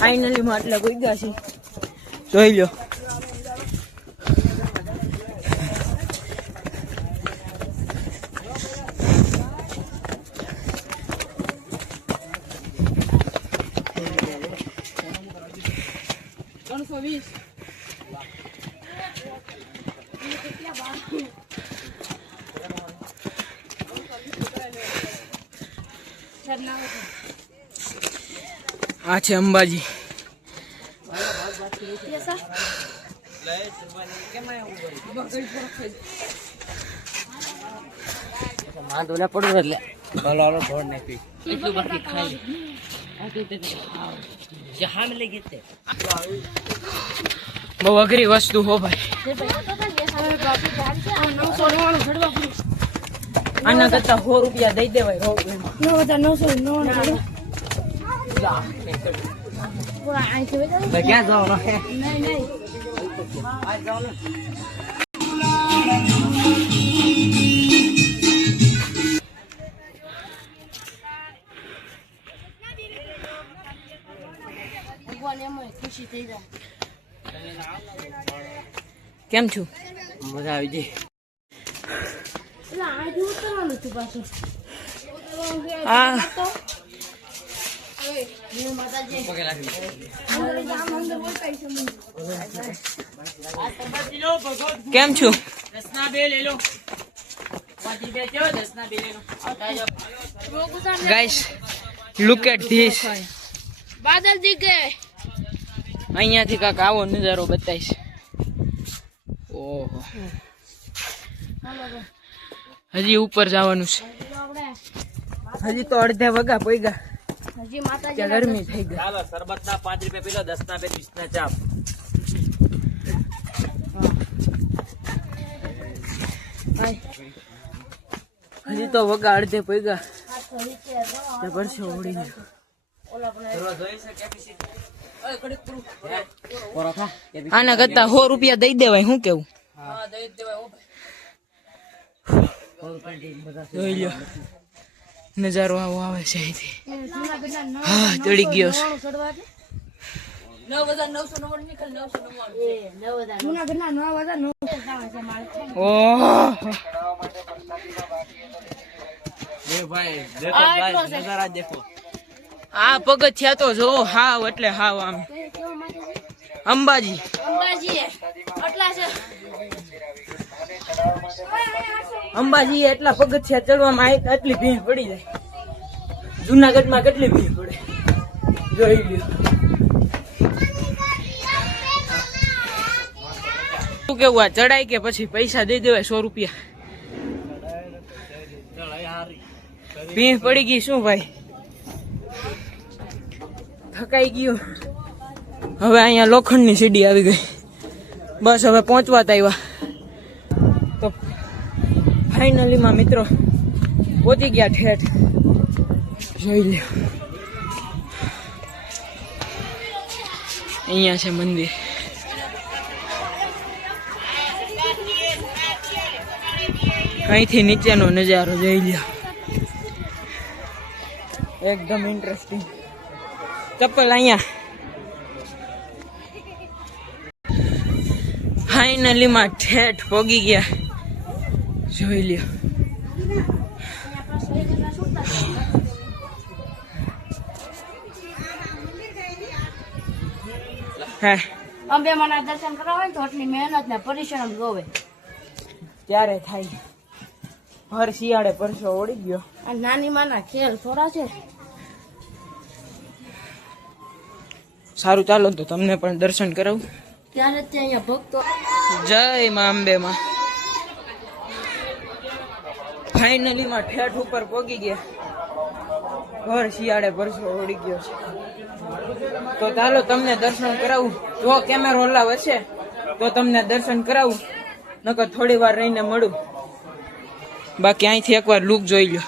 Finally માં આટલા કોઈ ગયા છે જોઈ લો. આ છે અંબાજી. માંદો ના પડવું એટલે ભલો ઢોળ નાખી એટલું બાકી ખાઈ બહુ અઘરી વસ્તુ હો ભાઈ. આના કરતા 100 રૂપિયા દઈ દેવાય. 9 ક્યાં જવાનું? કેમ છું? મજા આવી ગઈ. કેમ છું? Guys look at this. બાદલ દીકે અહીંયાથી કાક આવો નજારો બતાવીશ. ઓહો હજી ઉપર જવાનું છે. હજી તો અડધા વગા પૈગા. હજી માતાજી ગરમી થઈ ગઈ. ચાલો શરબત ના 5 રૂપિયા પીલો, 10 ના 2, 20 ના ચાપ. હજી તો વગા અડધે પૈગા પરસો ઉડી ગયો. આના કરતા 100 રૂપિયા દઈ દેવાય. શું કેવું? જોઈ લો નજારો આવો આવે છે અહીંથી. હા ચડી ગયો છે. આ પગથિયા તો જો હાવ એટલે હાવ આમ અંબાજી. અંબાજી એટલા પગથિયા ચડવામાં આટલી ભીડ પડી જાય. જુનાગઢમાં કેટલી ભીડ પડે જોઈ લ્યો. શું કેવું આ ચડાય કે પછી પૈસા દઈ દેવાય 100 રૂપિયા? ભીડ પડી ગઈ શું ભાઈ? થકાઈ ગયું. હવે અહીંયા લોખંડની સીડી આવી ગઈ. બસ હવે પહોંચવા આવ્યા. તો ફાઇનલી માં મિત્રો પહોંચી ગયા ઠેઠ. જોઈ લો અહીંયા છે મંદિર. અહીંથી નીચેનો નજારો જોઈ લો. એકદમ ઇન્ટરેસ્ટિંગ. ચપ્પલ અહીંયા. ફાઇનલી માં ઠેઠ પોગી ગયા. જોઈ લ્યો. અંબે માના દર્શન કરવા હોય તો આટલી મહેનત ને પરિશ્રમ જોવે ત્યારે થાય. ભર શિયાળે પરસો ઓળી ગયો. આ નાની માના ખેલ થોડા છે. સારું ચાલો તો તમને પણ દર્શન કરાવું. ત્યારે ત્યાં અહીંયા ભક્તો. જય માં અંબે માં. ફાઇનલી માં ઠેઠ ઉપર પોગી ગયા. ભર શિયાળે પરસો ઓળી ગયો છે. તો ચાલો તમને દર્શન કરાવું. જો કેમેરો હલાવે છે તો તમને દર્શન કરાવું, નકર થોડી વાર રહીને મળું. બાકી અહીંથી એકવાર લુક જોઈ લો.